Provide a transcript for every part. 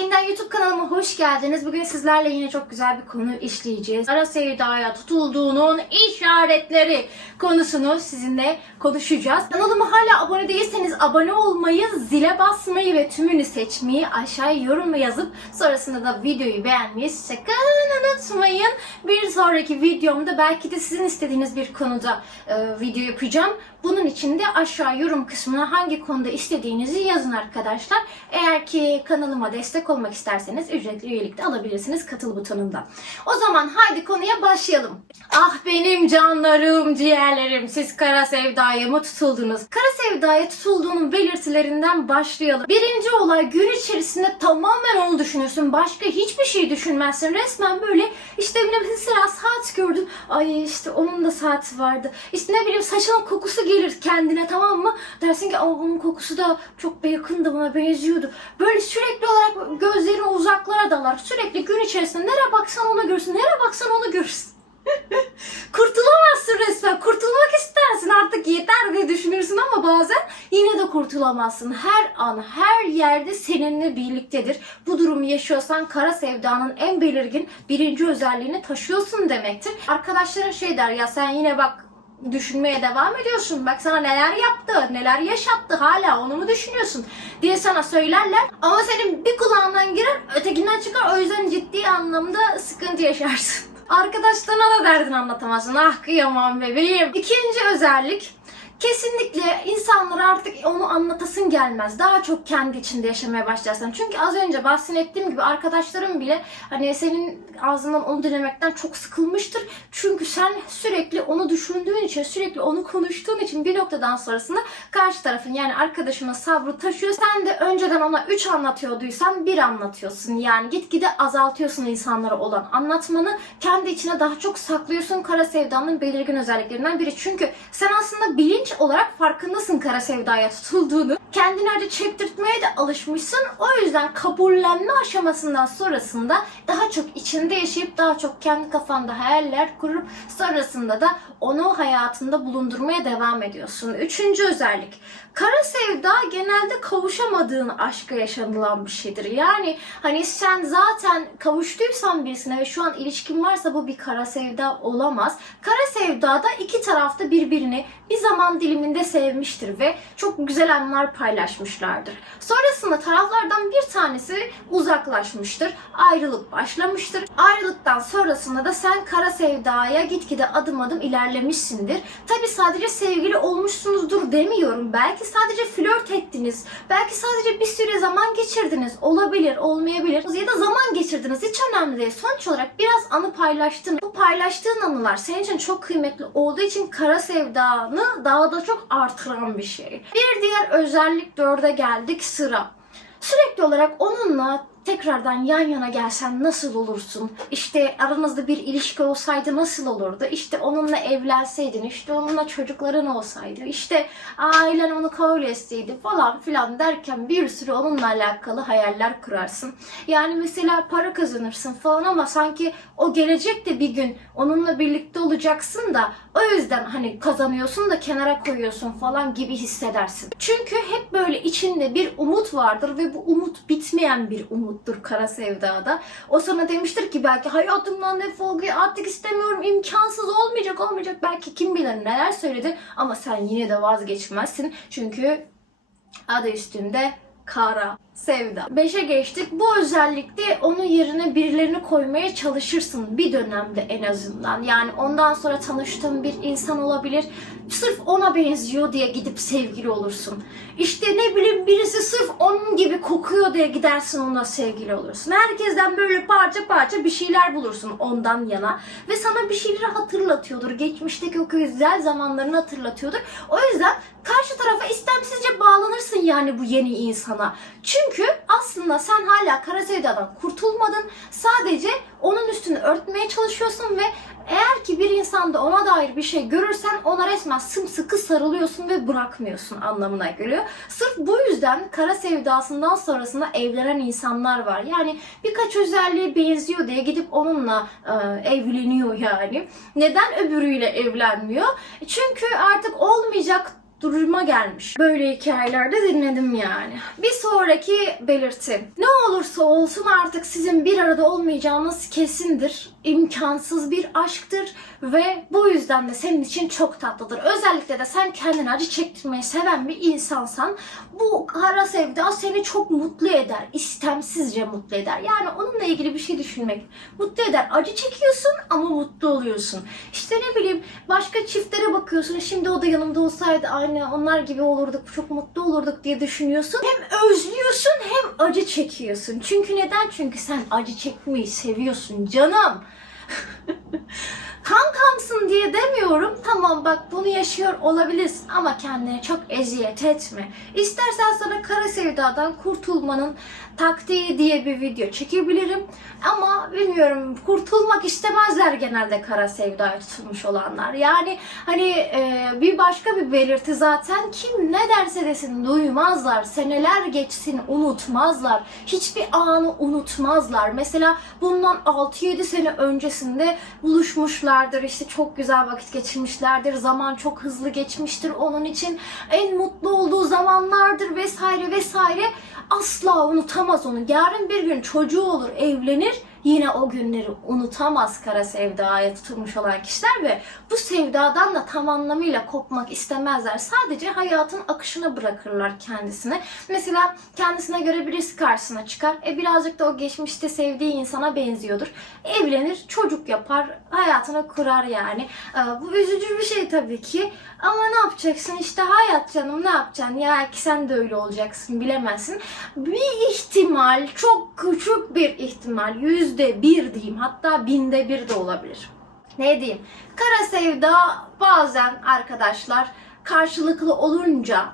yeniden YouTube kanalıma hoş geldiniz. Bugün sizlerle yine çok güzel bir konu işleyeceğiz. Ara sevdaya tutulduğunun işaretleri konusunu sizinle konuşacağız. Kanalıma hala abone değilseniz abone olmayı, zile basmayı ve tümünü seçmeyi aşağıya yorum yazıp sonrasında da videoyu beğenmeyi sakın unutmayın. Bir sonraki videomda belki de sizin istediğiniz bir konuda e, video yapacağım. Bunun için de aşağı yorum kısmına hangi konuda istediğinizi yazın arkadaşlar. Eğer ki kanalıma destek olmak isterseniz ücretli üyelik de alabilirsiniz katıl butonunda. O zaman haydi konuya başlayalım. Ah benim canlarım, ciğerlerim, siz kara sevdaya mı tutuldunuz? Kara sevdaya tutulduğunun belirtilerinden başlayalım. Birinci olay gün içerisinde tamamen onu düşünüyorsun. Başka hiçbir şey düşünmezsin. Resmen böyle işte ne bileyim mesela saat gördün. Ay işte onun da saati vardı. İşte ne bileyim saçının kokusu gelir kendine tamam mı? Dersin ki onun kokusu da çok yakındı buna benziyordu. Böyle sürekli olarak gözlerin uzaklara dalar. Sürekli gün içerisinde nereye baksan onu görürsün. Nereye baksan onu görürsün. Kurtulamazsın resmen. Kurtulmak istersin artık yeter diye düşünürsün ama bazen yine de kurtulamazsın. Her an, her yerde seninle birliktedir. Bu durumu yaşıyorsan kara sevdanın en belirgin birinci özelliğini taşıyorsun demektir. Arkadaşların şey der ya sen yine bak düşünmeye devam ediyorsun. Bak sana neler yaptı, neler yaşattı hala onu mu düşünüyorsun diye sana söylerler. Ama senin bir kulağından girer ötekinden çıkar o yüzden ciddi anlamda sıkıntı yaşarsın. Arkadaşlarına da derdini anlatamazsın. Ah kıyamam bebeğim. İkinci özellik Kesinlikle insanlara artık onu anlatasın gelmez. Daha çok kendi içinde yaşamaya başlarsan. Çünkü az önce bahsettiğim gibi arkadaşlarım bile hani senin ağzından onu dinlemekten çok sıkılmıştır. Çünkü sen sürekli onu düşündüğün için, sürekli onu konuştuğun için bir noktadan sonrasında karşı tarafın yani arkadaşının sabrı taşıyor. Sen de önceden ona 3 anlatıyorduysan bir anlatıyorsun. Yani gitgide azaltıyorsun insanlara olan anlatmanı. Kendi içine daha çok saklıyorsun. Kara sevdanın belirgin özelliklerinden biri. Çünkü sen aslında bilinç olarak farkındasın kara sevdaya tutulduğunu. Kendini acı çektirtmeye de alışmışsın. O yüzden kabullenme aşamasından sonrasında daha çok içinde yaşayıp daha çok kendi kafanda hayaller kurup sonrasında da onu hayatında bulundurmaya devam ediyorsun. Üçüncü özellik. Kara sevda genelde kavuşamadığın aşka yaşanılan bir şeydir. Yani hani sen zaten kavuştuysan birisine ve şu an ilişkin varsa bu bir kara sevda olamaz. Kara sevdada iki tarafta birbirini bir zaman diliminde sevmiştir ve çok güzel anlar paylaşmışlardır. Sonrasında taraflardan bir tanesi uzaklaşmıştır. Ayrılık başlamıştır. Ayrılıktan sonrasında da sen kara sevdaya gitgide adım adım ilerlemişsindir. Tabi sadece sevgili olmuşsunuzdur demiyorum. Belki sadece flört ettiniz. Belki sadece bir süre zaman geçirdiniz. Olabilir, olmayabilir. Ya da zaman geçirdiniz. Hiç önemli değil. Sonuç olarak biraz anı paylaştın. Bu paylaştığın anılar senin için çok kıymetli olduğu için kara sevdanı daha da çok artıran bir şey. Bir diğer özellik dörde geldik sıra. Sürekli olarak onunla tekrardan yan yana gelsen nasıl olursun? İşte aranızda bir ilişki olsaydı nasıl olurdu? İşte onunla evlenseydin, işte onunla çocukların olsaydı, işte ailen onu kabul etseydi falan filan derken bir sürü onunla alakalı hayaller kurarsın. Yani mesela para kazanırsın falan ama sanki o gelecek de bir gün onunla birlikte olacaksın da o yüzden hani kazanıyorsun da kenara koyuyorsun falan gibi hissedersin. Çünkü hep böyle içinde bir umut vardır ve bu umut bitmeyen bir umuttur kara sevdada. O sana demiştir ki belki hayatımdan defol git artık istemiyorum imkansız olmayacak olmayacak belki kim bilir neler söyledi ama sen yine de vazgeçmezsin. Çünkü adı üstünde kara sevda. Beşe geçtik. Bu özellikle onun yerine birilerini koymaya çalışırsın bir dönemde en azından. Yani ondan sonra tanıştığın bir insan olabilir. Sırf ona benziyor diye gidip sevgili olursun. İşte ne bileyim birisi sırf onun gibi kokuyor diye gidersin onunla sevgili olursun. Herkesten böyle parça parça bir şeyler bulursun ondan yana. Ve sana bir şeyleri hatırlatıyordur. Geçmişteki o güzel zamanlarını hatırlatıyordur. O yüzden karşı tarafa istemsizce bağlanırsın yani bu yeni insana. Çünkü aslında sen hala kara sevdadan kurtulmadın. Sadece onun üstünü örtmeye çalışıyorsun ve eğer ki bir insanda ona dair bir şey görürsen ona resmen sımsıkı sarılıyorsun ve bırakmıyorsun anlamına geliyor. Sırf bu yüzden kara sevdasından sonrasında evlenen insanlar var. Yani birkaç özelliğe benziyor diye gidip onunla e, evleniyor yani. Neden öbürüyle evlenmiyor? Çünkü artık olmayacak duruma gelmiş. Böyle hikayelerde dinledim yani. Bir sonraki belirti. Ne olursa olsun artık sizin bir arada olmayacağınız kesindir. İmkansız bir aşktır ve bu yüzden de senin için çok tatlıdır. Özellikle de sen kendini acı çektirmeyi seven bir insansan bu kara sevda seni çok mutlu eder. İstemsizce mutlu eder. Yani onunla ilgili bir şey düşünmek mutlu eder. Acı çekiyorsun ama mutlu oluyorsun. İşte ne bileyim başka çiftlere bakıyorsun. Şimdi o da yanımda olsaydı aynı onlar gibi olurduk. Çok mutlu olurduk diye düşünüyorsun. Hem özlüyorsun hem acı çekiyorsun. Çünkü neden? Çünkü sen acı çekmeyi seviyorsun canım. Kankamsın diye demiyorum. Tamam bak bunu yaşıyor olabilirsin ama kendine çok eziyet etme. İstersen sana kara sevdadan kurtulmanın taktiği diye bir video çekebilirim. Ama bilmiyorum kurtulmak istemezler genelde kara sevdaya tutulmuş olanlar. Yani hani e, bir başka bir belirti zaten kim ne derse desin duymazlar. Seneler geçsin unutmazlar. Hiçbir anı unutmazlar. Mesela bundan 6-7 sene öncesinde buluşmuşlardır. işte çok güzel vakit geçirmişlerdir. Zaman çok hızlı geçmiştir onun için. En mutlu olduğu zamanlardır vesaire vesaire. Asla unutamaz onu. Yarın bir gün çocuğu olur, evlenir. Yine o günleri unutamaz kara sevdaya tutulmuş olan kişiler ve bu sevdadan da tam anlamıyla kopmak istemezler. Sadece hayatın akışına bırakırlar kendisini. Mesela kendisine göre birisi karşısına çıkar. E birazcık da o geçmişte sevdiği insana benziyordur. Evlenir, çocuk yapar, hayatını kurar yani. Ee, bu üzücü bir şey tabii ki. Ama ne yapacaksın? İşte hayat canım ne yapacaksın? Ya ki sen de öyle olacaksın bilemezsin. Bir ihtimal, çok küçük bir ihtimal, yüzde bir diyeyim hatta binde bir de olabilir. Ne diyeyim? Kara sevda bazen arkadaşlar karşılıklı olunca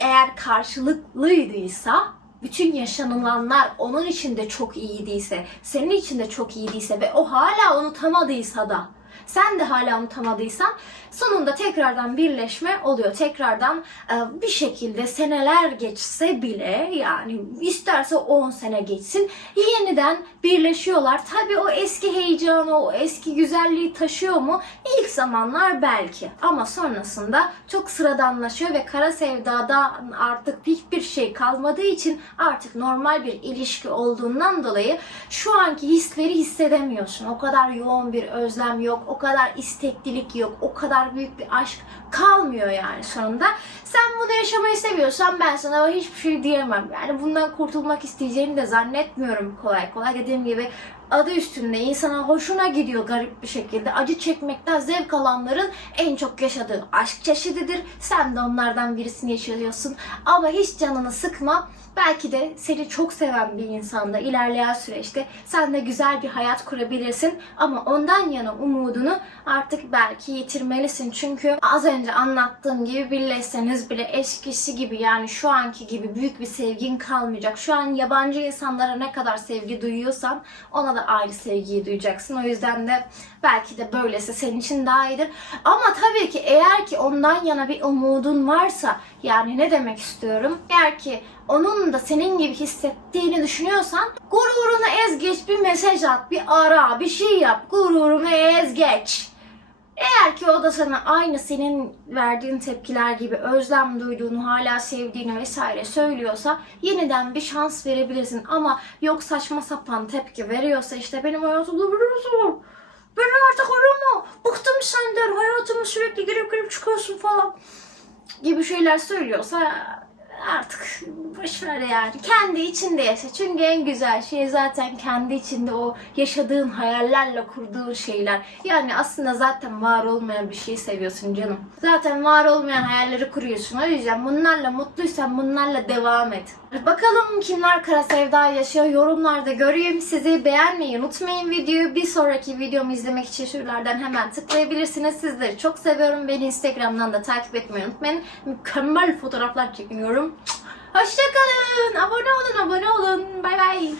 eğer karşılıklıysa bütün yaşanılanlar onun için de çok iyiydiyse, senin için de çok iyiydiyse ve o hala unutamadıysa da sen de hala unutamadıysan sonunda tekrardan birleşme oluyor. Tekrardan e, bir şekilde seneler geçse bile yani isterse 10 sene geçsin yeniden birleşiyorlar. Tabii o eski heyecanı, o eski güzelliği taşıyor mu? İlk zamanlar belki ama sonrasında çok sıradanlaşıyor ve kara sevdada artık hiçbir şey kalmadığı için artık normal bir ilişki olduğundan dolayı şu anki hisleri hissedemiyorsun. O kadar yoğun bir özlem yok, o kadar isteklilik yok, o kadar büyük bir aşk kalmıyor yani sonunda. Sen bunu yaşamayı seviyorsan ben sana hiçbir şey diyemem. Yani bundan kurtulmak isteyeceğini de zannetmiyorum kolay kolay. Dediğim gibi adı üstünde insana hoşuna gidiyor garip bir şekilde. Acı çekmekten zevk alanların en çok yaşadığı aşk çeşididir. Sen de onlardan birisini yaşıyorsun. Ama hiç canını sıkma. Belki de seni çok seven bir insanda ilerleyen süreçte sen de güzel bir hayat kurabilirsin. Ama ondan yana umudunu artık belki yitirmelisin. Çünkü az önce anlattığım gibi birleşseniz bile eskisi gibi yani şu anki gibi büyük bir sevgin kalmayacak. Şu an yabancı insanlara ne kadar sevgi duyuyorsan ona da aynı sevgiyi duyacaksın. O yüzden de belki de böylesi senin için daha iyidir. Ama tabii ki eğer ki ondan yana bir umudun varsa yani ne demek istiyorum? Eğer ki onun da senin gibi hissettiğini düşünüyorsan gururunu ez geç bir mesaj at, bir ara, bir şey yap. Gururumu ez geç. Eğer ki o da sana aynı senin verdiğin tepkiler gibi özlem duyduğunu, hala sevdiğini vesaire söylüyorsa yeniden bir şans verebilirsin. Ama yok saçma sapan tepki veriyorsa işte benim hayatımda birisi var. Beni artık arama. Bıktım senden. Hayatıma sürekli girip girip çıkıyorsun falan. Gibi şeyler söylüyorsa artık boş ver yani. Kendi içinde yaşa. Çünkü en güzel şey zaten kendi içinde o yaşadığın hayallerle kurduğun şeyler. Yani aslında zaten var olmayan bir şeyi seviyorsun canım. Zaten var olmayan hayalleri kuruyorsun. O yüzden bunlarla mutluysan bunlarla devam et. Bakalım kimler kara sevda yaşıyor yorumlarda göreyim. Sizi beğenmeyi unutmayın videoyu. Bir sonraki videomu izlemek için şuralardan hemen tıklayabilirsiniz. Sizleri çok seviyorum. Beni Instagram'dan da takip etmeyi unutmayın. Mükemmel fotoğraflar çekiniyorum. Hoşçakalın. Abone olun, abone olun. Bay bay.